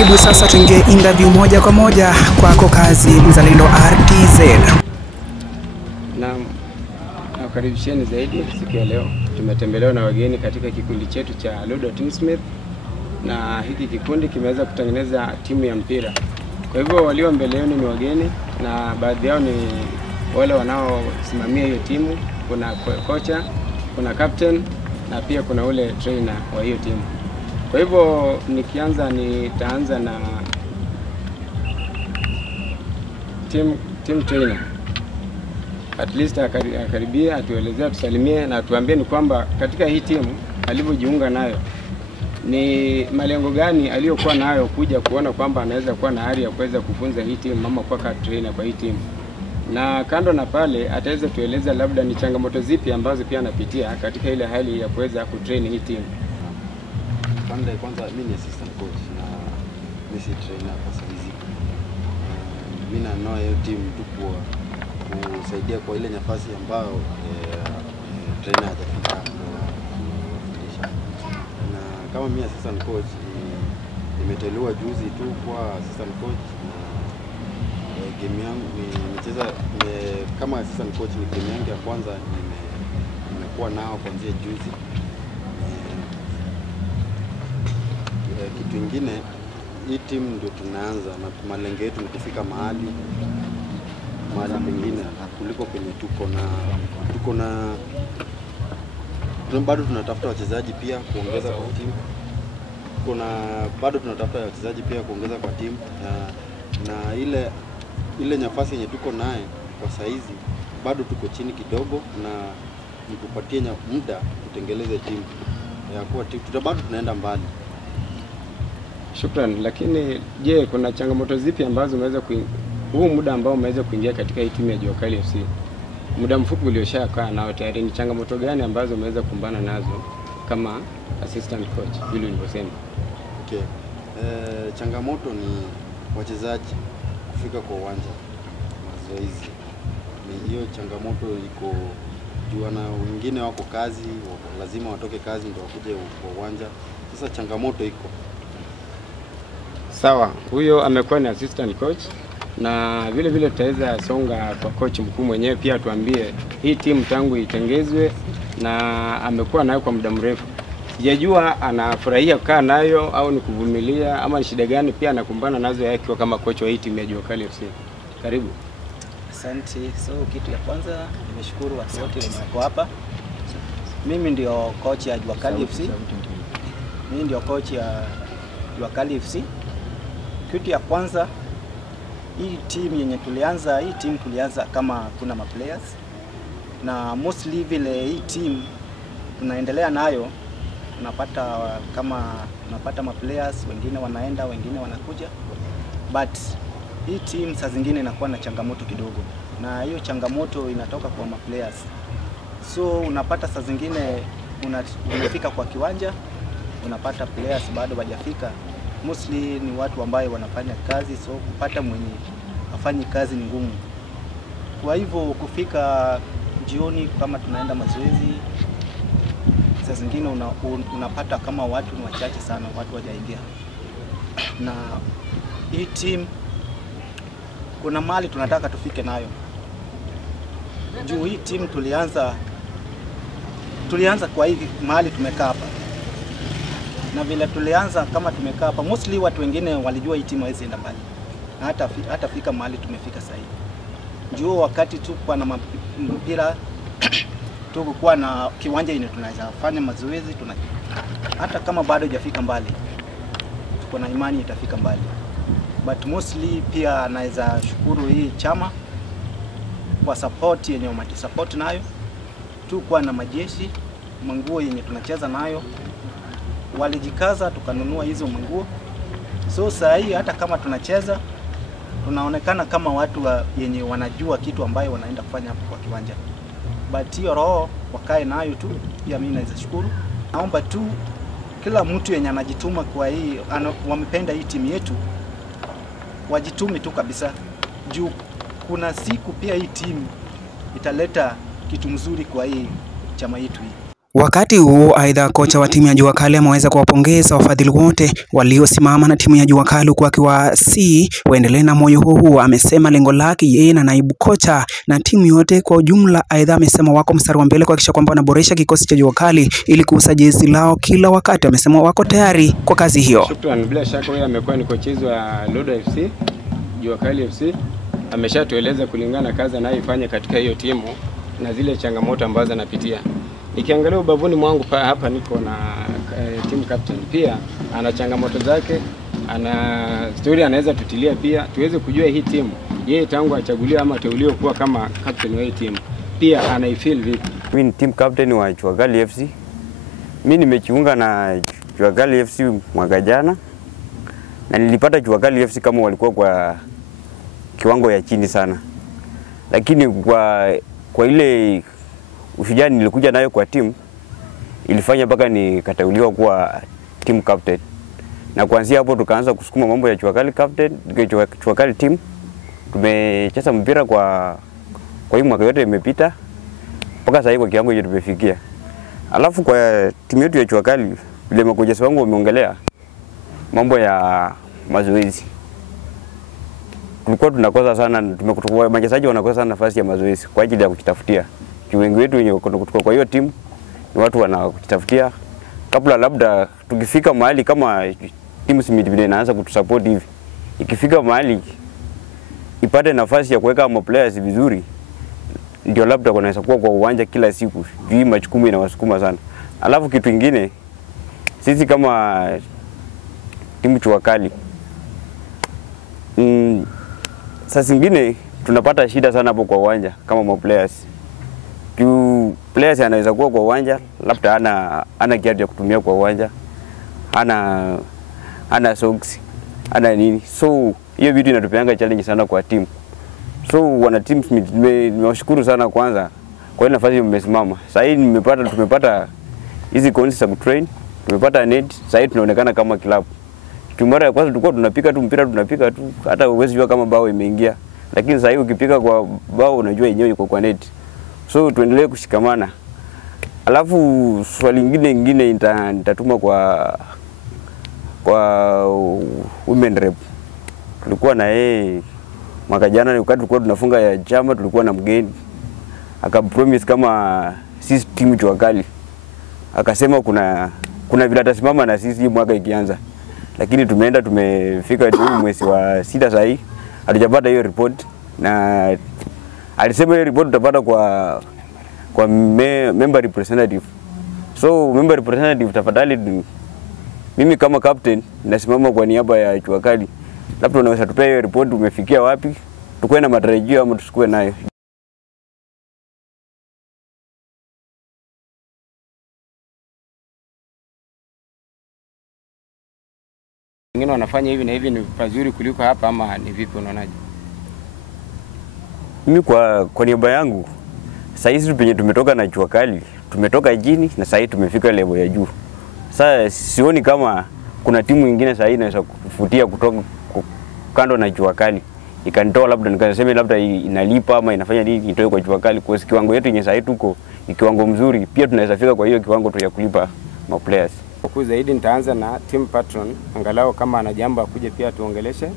Karibu sasa tuingie interview moja kwa moja kwako kazi Mzalendo RTZ. Nakaribisheni zaidi siku ya leo. Tumetembelewa na wageni katika kikundi chetu cha Ludo Teamsmith, na hiki kikundi kimeweza kutengeneza timu ya mpira. Kwa hivyo walio mbele yenu ni wageni na baadhi yao ni wale wanaosimamia hiyo timu. Kuna kocha, kuna captain na pia kuna ule trainer wa hiyo timu. Kwa hivyo nitaanza na team trainer. At least akaribia atuelezea, tusalimie na tuambie ni kwamba katika hii timu alivyojiunga nayo ni malengo gani aliyokuwa nayo kuja kuona kwamba anaweza kuwa na hari ya kuweza kufunza hii timu mama kwa trainer kwa hii timu. Na kando na pale ataweza tueleza labda ni changamoto zipi ambazo pia anapitia katika ile hali ya kuweza kutrain hii timu. Kwanza mimi ni assistant coach na mimi si trainer kwa sasa. Mimi na hiyo timu tu kusaidia kwa ile nafasi ambayo trainer hajafika kufundisha. Na kama mimi assistant coach nimeteuliwa juzi tu kwa assistant coach, na game yangu nimecheza kama assistant coach. Ni game yangu ya kwanza nimekuwa nao kuanzia juzi. Kitu kingine, hii timu ndio tunaanza na malengo yetu ni kufika mahali pengine kuliko penye tuko na bado tunatafuta wachezaji pia kuongeza kwa timu. Bado tunatafuta wachezaji pia kuongeza kwa timu, na ile nafasi yenye tuko naye kwa saizi bado tuko chini kidogo, na nikupatie muda kutengeleza timu ya kuwa timu bado tunaenda mbali. Shukrani. Lakini je, kuna changamoto zipi ambazo umeweza huu muda ambao umeweza kuingia katika hii timu ya Jua Kali FC? Muda mfupi ulioshakaa nao tayari, ni changamoto gani ambazo umeweza kukumbana nazo kama assistant coach vile ulivyosema? Okay. Changamoto ni wachezaji kufika kwa uwanja mazoezi. Ni hiyo changamoto iko juu, na wengine wako kazi, lazima watoke kazi ndio wakuje kwa uwanja. Sasa changamoto iko. Sawa, huyo amekuwa ni assistant coach, na vile tutaweza songa kwa coach mkuu mwenyewe pia tuambie hii timu tangu itengezwe na amekuwa nayo kwa muda mrefu. Sijajua anafurahia kukaa nayo au ni kuvumilia ama ni shida gani pia anakumbana nazo yake kama coach wa hii timu ya Jua Kali FC. Karibu. Asante. So kitu ya kwanza nimeshukuru watu wote wako hapa. Mimi ndio coach ya Jua Kali FC. Mimi ndio coach ya Jua Kali FC. Kitu ya kwanza, hii timu tulianza kama kuna players, na mostly vile hii team tunaendelea nayo tunapata players, wengine wanaenda wengine wanakuja, but hii team saa zingine inakuwa na changamoto kidogo, na hiyo changamoto inatoka kwa players. So unapata saa zingine unafika kwa kiwanja unapata players bado hawajafika. Mostly ni watu ambao wanafanya kazi, so kupata mwenye afanye kazi ni ngumu. Kwa hivyo kufika jioni kama tunaenda mazoezi, saa zingine unapata kama watu ni wachache sana, watu hawajaingia. Na hii team kuna mahali tunataka tufike nayo. Juu hii team tulianza kwa hii mahali tumekaa hapa. Na vile tulianza kama tumekaa hapa, mostly watu wengine walijua hii timu haiwezi enda mbali. Na hata fika mahali tumefika sasa hivi. Juu wakati tuko na mpira tuko na kiwanja yenye tunaweza fanya mazoezi, hata kama bado hajafika mbali, tuko na imani itafika mbali. But mostly pia naweza shukuru hii chama kwa support yenye support nayo. Tuko na majeshi, manguo yenye tunacheza nayo, walijikaza tukanunua hizo manguo. So saa hii hata kama tunacheza tunaonekana kama watu yenye wanajua kitu ambayo wanaenda kufanya hapo kwa kiwanja. But hiyo roho wakae nayo tu, pia mimi naweza shukuru. Naomba tu kila mtu yenye anajituma kwa hii wamependa hii timu yetu wajitume tu kabisa. Juu kuna siku pia hii timu italeta kitu mzuri kwa hii chama yetu hii. Wakati huo aidha, kocha wa timu ya Jua Kali ameweza kuwapongeza wafadhili wote waliosimama na timu ya Jua Kali, huku akiwasihi waendelee na moyo huo. Amesema lengo lake yeye na naibu kocha na timu yote kwa ujumla. Aidha, amesema wako mstari wa mbele kuhakikisha kwamba wanaboresha kikosi cha Jua Kali ili kuuza jezi lao kila wakati. Amesema wako tayari kwa kazi hiyo. Shukrani. Bila shaka huyu amekuwa ni kocha wa Ludo FC, Jua Kali FC. Ameshatueleza kulingana na kazi anayoifanya katika hiyo timu na zile changamoto ambazo anapitia. Nikiangalia ubavuni mwangu hapa niko na team captain, pia ana changamoto zake, ana story anaweza tutilia pia tuweze kujua hii timu yeye tangu achaguliwe ama teuliwe kuwa kama captain wa hii timu pia anaifeel vipi. Mimi ni team captain wa Jua Kali FC. Mimi nimejiunga na Jua Kali FC mwaka jana na nilipata Jua Kali FC kama walikuwa kwa kiwango ya chini sana, lakini kwa ile ushujaa nilikuja nayo kwa timu ilifanya mpaka nikateuliwa kuwa team captain, na kuanzia hapo tukaanza kusukuma mambo ya Jua Kali captain, Jua Kali team. Tumecheza mpira kwa hii mwaka yote imepita mpaka sasa hivi kwa kiwango hicho tumefikia. Alafu kwa timu yetu ya Jua Kali vile makocha wangu wameongelea mambo ya mazoezi, tulikuwa tunakosa sana, wachezaji wanakosa sana nafasi ya mazoezi kwa ajili ya kujitafutia. Wengi wetu wenye kutoka kwa hiyo timu ni watu wanakutafutia kabla, labda tukifika mahali kama timu simiti inaanza kutusupport hivi, ikifika mahali ipate nafasi ya kuweka ama players vizuri, ndio labda wanaweza kuwa kwa uwanja kila siku. Hii majukumu inawasukuma sana. Alafu kitu kingine, sisi kama timu Jua Kali saa zingine tunapata shida sana hapo kwa uwanja kama players. Players anaweza kuwa kwa uwanja labda ana kiatu ya kutumia kwa uwanja, ana socks, ana nini. So hiyo vitu inatupeanga challenge sana kwa timu. So wana team nimewashukuru sana kwanza kwa ile nafasi mmesimama. Sasa hivi tumepata hizi conditions za kutrain, tumepata net, sasa hivi tunaonekana kama club. Mara ya kwanza tulikuwa tunapika tu mpira, tunapika tu hata huwezi jua kama bao imeingia, lakini sasa hivi ukipika kwa bao unajua yenyewe iko kwa net. So tuendelee kushikamana. Alafu swali lingine nitatuma kwa women rep. Tulikuwa na yeye mwaka jana, wakati tulikuwa tunafunga ya chama, tulikuwa na mgeni akapromise kama sisi timu Jua Kali, akasema kuna vile atasimama na sisi mwaka ikianza, lakini tumefika mwezi wa 6 sasa hivi hatujapata hiyo report, na alisema hiyo report tutapata kwa member representative. So member representative, tafadhali mimi kama captain nasimama kwa niaba ya Jua Kali, labda unaweza tupea hiyo report umefikia wapi, tukue na matarajio ama tusikue nayo. Wengine wanafanya hivi na hivi ni pazuri kuliko hapa ama ni vipi, unaonaje? Mimi kwa niaba yangu sasa hizi penye tumetoka na Jua Kali, tumetoka chini na sasa hivi tumefika level ya juu. Sasa sioni kama kuna timu nyingine sasa hivi inaweza kufutia kutoka kando na Jua Kali ikanitoa, labda nikasema labda inalipa ama inafanya nini itoe kwa Jua Kali, kwa kiwango yetu yenye sasa hivi tuko ni kiwango mzuri, pia tunaweza fika kwa hiyo kiwango tu ya kulipa ma players. Kwa zaidi nitaanza na team patron, angalau kama ana jambo akuje pia tuongeleshe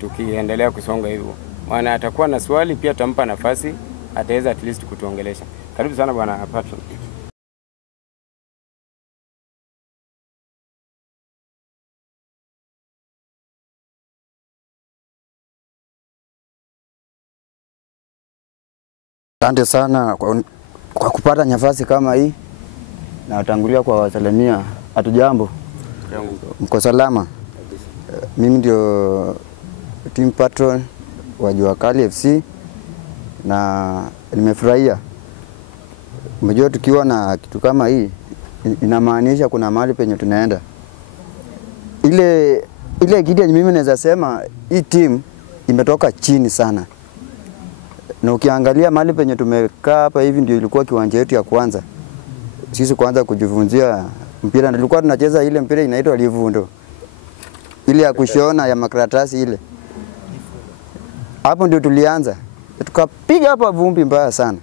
tukiendelea kusonga hivyo. Maana atakuwa na swali pia tutampa nafasi, ataweza at least kutuongelesha. Karibu sana bwana patron. Asante sana kwa kupata nafasi kama hii, na watangulia kwa wasalimia. Hatujambo, mko salama? Mimi ndio team patron wa Jua Kali FC na nimefurahia. Umejua tukiwa na kitu kama hii inamaanisha kuna mahali penye tunaenda. Ile kitu mimi naweza sema hii team imetoka chini sana. Na ukiangalia mahali penye tumekaa hapa hivi ndio ilikuwa kiwanja yetu ya kwanza. Sisi kwanza kujifunzia mpira, na tulikuwa tunacheza ile mpira inaitwa livundo. Ile ya kushona ya makaratasi ile. Hapo ndio tulianza. Tukapiga hapa vumbi mbaya sana.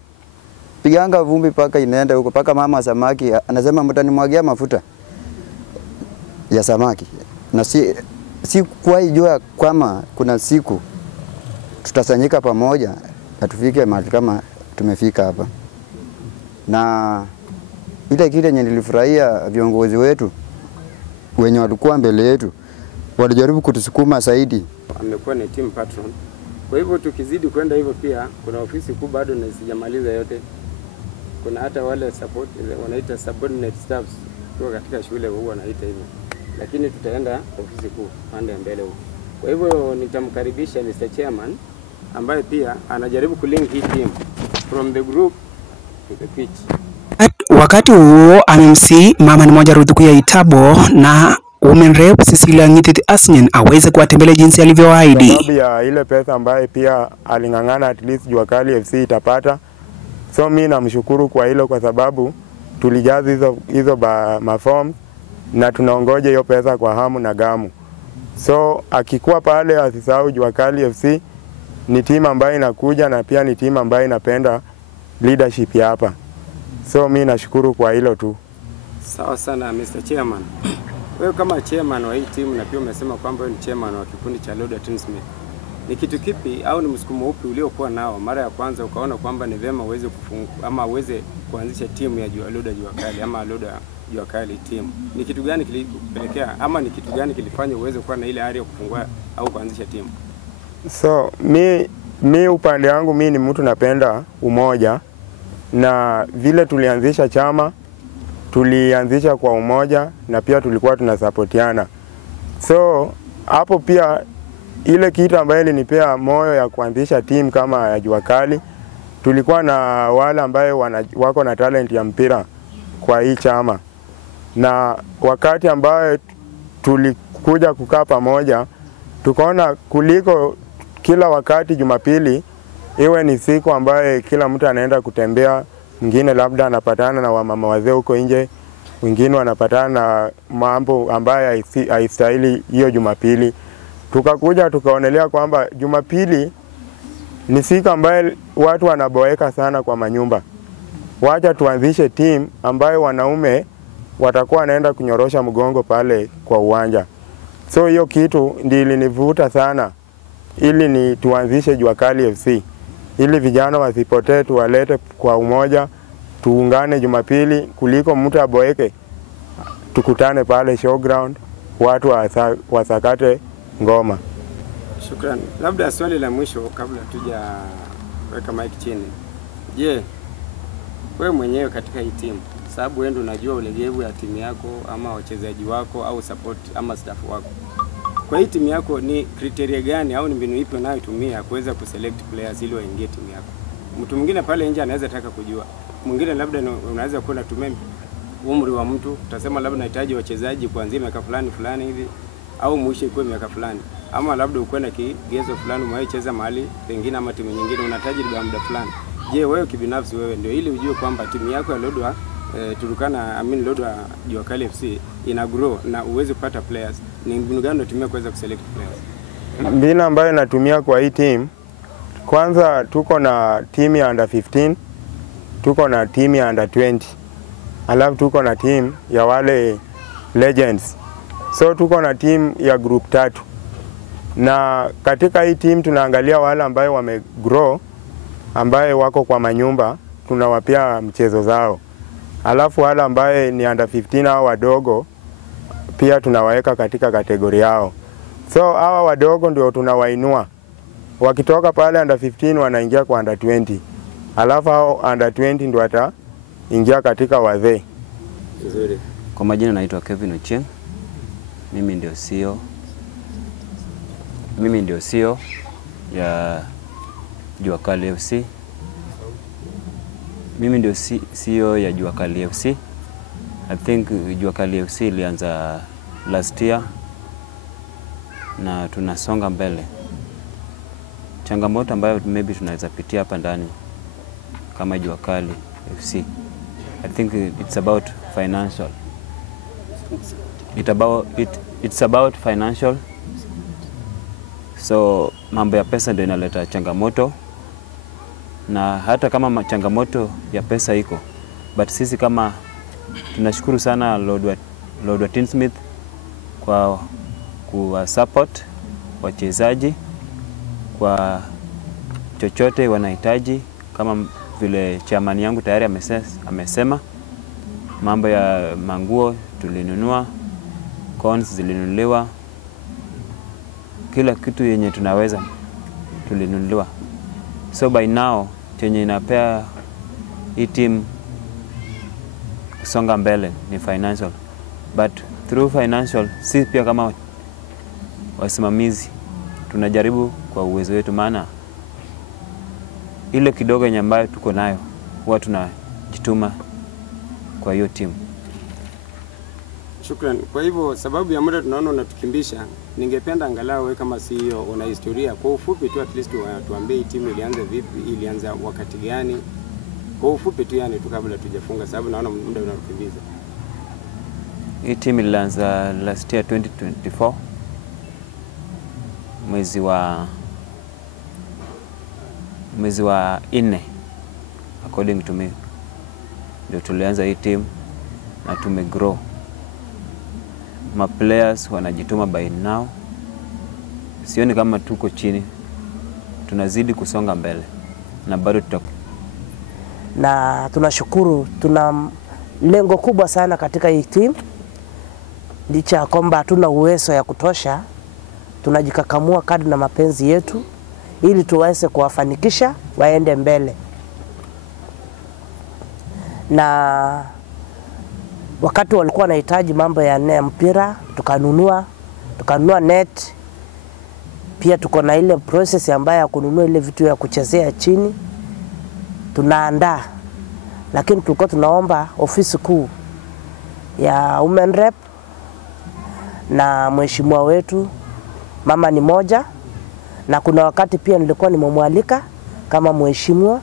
tunapiganga vumbi paka inaenda huko, paka mama samaki anasema mtanimwagia mafuta ya samaki. Na si kuwahi jua kwamba kuna siku tutasanyika pamoja na tufike mahali kama tumefika hapa. Na ile kile yenye nilifurahia viongozi wetu wenye walikuwa mbele yetu walijaribu kutusukuma zaidi. Amekuwa ni team patron. Kwa hivyo tukizidi kwenda hivyo, pia kuna ofisi kubwa bado na sijamaliza yote. Kuna hata wale support wanaita subordinate staffs kwa katika shule huwa wanaita hivyo. Lakini tutaenda ofisi kuu pande mbele huko. Kwa hivyo nitamkaribisha Mr. Chairman ambaye pia anajaribu kulink hii team from the group to the pitch. Wakati huo MMC mama ni moja Ruthukuya Itabo na Women Rep Cecilia Ngititi Asnyen aweze kuwatembelea jinsi alivyoahidi. Sababu ya ile pesa ambaye pia alingangana at least Jua Kali FC itapata. So mimi namshukuru kwa hilo kwa sababu tulijaza hizo maform na tunaongoja hiyo pesa kwa hamu na gamu. So akikuwa pale asisahau Jua Kali FC ni timu ambayo inakuja na pia ni timu ambayo inapenda leadership ya hapa. So mimi nashukuru kwa hilo tu. Sawa sana Mr. Chairman. Wewe kama chairman wa hii timu na pia umesema kwamba ni chairman wa kikundi cha Loda Tinsmith. Ni kitu kipi au ni msukumo upi uliokuwa nao mara ya kwanza ukaona kwamba ni vyema uweze ama uweze kuanzisha timu ya Loda Jua Kali ama Loda Jua Kali timu? Ni kitu gani kilipelekea ama ni kitu gani kilifanya uweze kuwa na ile ari ya kufungua au kuanzisha timu? So mi upande wangu mi ni mtu napenda umoja, na vile tulianzisha chama tulianzisha kwa umoja na pia tulikuwa tunasapotiana. So hapo pia ile kitu ambayo ilinipea moyo ya kuanzisha timu kama ya Jua Kali, tulikuwa na wale ambaye wako na talent ya mpira kwa hii chama. Na wakati ambaye tulikuja kukaa pamoja, tukaona kuliko kila wakati Jumapili iwe ni siku ambaye kila mtu anaenda kutembea, mwingine labda anapatana na wamama wazee huko nje, wengine wanapatana na mambo ambaye haistahili hiyo Jumapili. Tukakuja tukaonelea kwamba Jumapili ni siku ambaye watu wanaboeka sana kwa manyumba. Wacha tuanzishe team ambayo wanaume watakuwa wanaenda kunyorosha mgongo pale kwa uwanja. So hiyo kitu ndio ilinivuta sana ili ni tuanzishe Jua Kali FC. Ili vijana wasipotee, tuwalete kwa umoja, tuungane Jumapili kuliko mtu aboeke. Tukutane pale showground, watu wasakate ngoma. Shukrani. Labda swali la mwisho kabla tuja weka mic chini. Je, wewe mwenyewe katika hii timu, sababu wewe ndio unajua ulegevu ya timu yako ama wachezaji wako au support ama staff wako. Kwa hii timu yako ni criteria gani au ni mbinu ipi unayotumia kuweza kuselect players ili waingie timu yako? Mtu mwingine pale nje anaweza taka kujua. Mwingine labda unaweza kuwa unatumia umri wa mtu, utasema labda nahitaji wachezaji kuanzia miaka fulani hivi au mwisho ikuwe miaka fulani. Ama labda uko na kigezo fulani umecheza mahali pengine ama timu nyingine unahitaji muda fulani. Je, wewe kibinafsi wewe ndio ili ujue kwamba timu yako ya Lodwa Turkana Lodwa Jua Kali FC ina grow na uweze kupata players, ni mbinu gani unatumia kuweza kuselect players? Mbinu ambayo natumia kwa hii team, kwanza tuko na team ya under 15, tuko na team ya under 20, alafu tuko na team ya wale legends. So tuko na team ya group 3. Na katika hii team tunaangalia wale ambao wamegrow, ambao wako kwa manyumba, tunawapia mchezo zao. Alafu wale ambao ni under 15 au wadogo pia tunawaweka katika kategori yao. So hawa wadogo ndio tunawainua. Wakitoka pale under 15 wanaingia kwa under 20. Alafu hao under 20 ndio wataingia katika wazee. Nzuri. Kwa majina naitwa Kevin Ochieng. Mimi ndio CEO ya Jua Kali FC. Mimi ndio CEO ya Jua Kali FC. I think Jua Kali FC ilianza last year na tunasonga mbele. Changamoto ambayo maybe tunaweza pitia hapa ndani kama Jua Kali FC, I think it's about financial. It's about financial. So mambo ya pesa ndio inaleta changamoto, na hata kama changamoto ya pesa iko, but sisi kama tunashukuru sana Lord wa Tinsmith kwa kuwa support wachezaji kwa chochote wanahitaji, kama vile chairman yangu tayari amesema mambo ya manguo tulinunua, cones zilinunuliwa, kila kitu yenye tunaweza tulinunuliwa. So by now chenye inapea hii team kusonga mbele ni financial, but through financial si pia kama wasimamizi tunajaribu kwa uwezo wetu, maana ile kidogo yenye ambayo tuko nayo huwa tunajituma kwa hiyo timu. Shukran. Kwa hivyo sababu ya muda tunaona unatukimbisha, ningependa angalau wewe kama CEO una historia kwa ufupi tu, at least tuambie hii timu ilianza vipi, ilianza wakati gani, kwa ufupi tu yani tu kabla tujafunga, sababu naona muda unakimbiza. Hii timu ilianza last year 2024 mwezi wa 4 according to me ndio tulianza hii team na tumegrow. Ma players wanajituma by now. Sioni kama tuko chini, tunazidi kusonga mbele na bado na tunashukuru, tuna lengo kubwa sana katika hii team. Licha ya kwamba hatuna uwezo ya kutosha, tunajikakamua kadri na mapenzi yetu ili tuweze kuwafanikisha waende mbele. Na wakati walikuwa wanahitaji mambo ya mpira, tukanunua net. Pia tuko na ile process ambayo ya kununua ile vitu ya kuchezea chini, tunaandaa. Lakini tulikuwa tunaomba ofisi kuu ya Women Rep na mheshimiwa wetu mama ni moja, na kuna wakati pia nilikuwa nimemwalika kama mheshimiwa,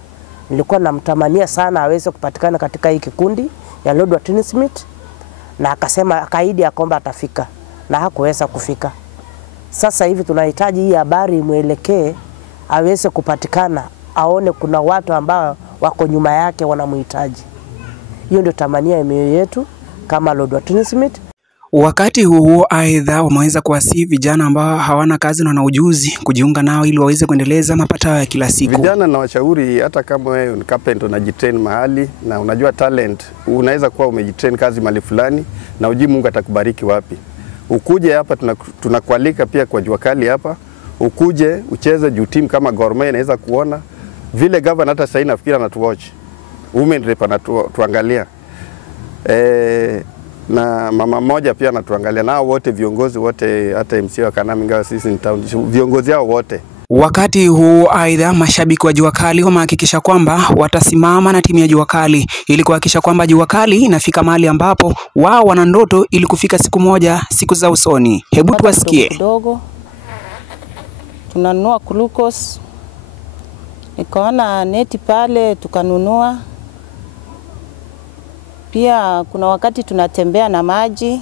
nilikuwa namtamania sana aweze kupatikana katika hii kikundi ya Lord wa Tinsmith, na akasema akaahidi ya kwamba atafika na hakuweza kufika. Sasa hivi tunahitaji hii habari muelekee aweze kupatikana, aone kuna watu ambao wako nyuma yake wanamhitaji. Hiyo ndio tamania ya mioyo yetu kama Lord wa Tinsmith. Wakati huo aidha wameweza kuwasihi vijana ambao hawana kazi na wana ujuzi kujiunga nao ili waweze kuendeleza mapato ya kila siku. Vijana na washauri, hata kama wewe ni carpenter unajitrain mahali na unajua talent, unaweza kuwa umejitrain kazi mahali fulani na ujui Mungu atakubariki wapi. Ukuje hapa tunakualika pia kwa Jua Kali hapa, ukuje ucheze juu team kama Gor Mahia inaweza kuona vile governor hata sasa nafikiri anatuwatch. Women Rep anatuangalia. Na mama mmoja pia anatuangalia, nao wote viongozi wote, hata MC wa Kanami ingawa sisi ni town, viongozi hao wote. Wakati huu aidha mashabiki wa Jua Kali wamehakikisha kwamba watasimama na timu ya Jua Kali ili kuhakikisha kwamba Jua Kali inafika mahali ambapo wao wana ndoto ili kufika siku moja, siku za usoni. Hebu tuwasikie. Kidogo tunanunua glucose, nikaona neti pale tukanunua. Pia kuna wakati tunatembea na maji.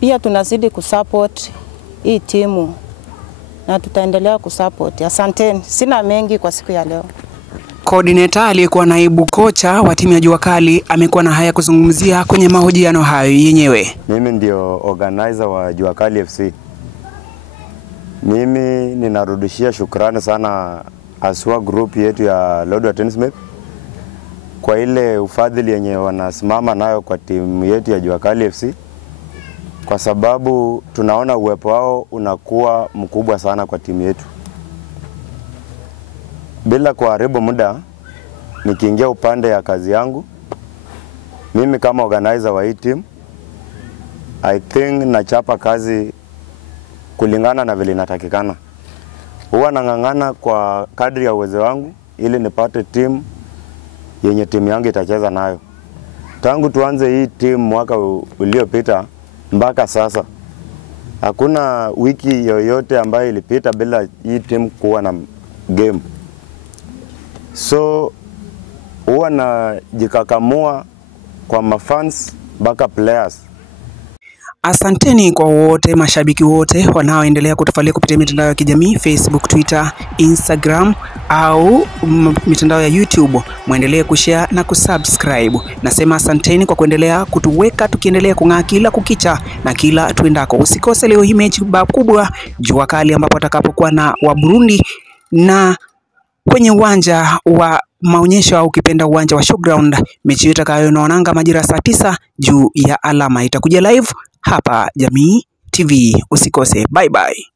Pia tunazidi kusupport hii timu na tutaendelea kusupport. Asanteni, sina mengi kwa siku ya leo. Coordinator aliyekuwa naibu kocha wa timu ya Jua Kali amekuwa na haya kuzungumzia kwenye mahojiano hayo yenyewe. Mimi ndio organizer wa Jua Kali FC. Mimi ninarudishia shukrani sana aswa group yetu ya Lord wa Tinsmith kwa ile ufadhili yenye wanasimama nayo kwa timu yetu ya Jua Kali FC, kwa sababu tunaona uwepo wao unakuwa mkubwa sana kwa timu yetu. Bila kuharibu muda, nikiingia upande ya kazi yangu, mimi kama organizer wa hii team, I think nachapa kazi kulingana na vile inatakikana. Huwa nang'ang'ana kwa kadri ya uwezo wangu ili nipate timu yenye timu yangu itacheza nayo. Tangu tuanze hii timu mwaka uliopita mpaka sasa, hakuna wiki yoyote ambayo ilipita bila hii timu kuwa na game. So huwa najikakamua kwa mafans mpaka players. Asanteni kwa wote mashabiki wote wanaoendelea kutufuatilia kupitia mitandao ya kijamii Facebook, Twitter, Instagram au mitandao ya YouTube. Muendelee kushare na kusubscribe. Nasema asanteni kwa kuendelea kutuweka tukiendelea kung'aa kila kukicha na kila tuendako. Usikose leo hii mechi kubwa Jua Kali ambapo atakapokuwa na wa Burundi na kwenye uwanja wa maonyesho au ukipenda uwanja wa showground. Mechi itakayoonanga majira saa 9 juu ya alama itakuja live hapa Jamii TV. Usikose. Bye bye.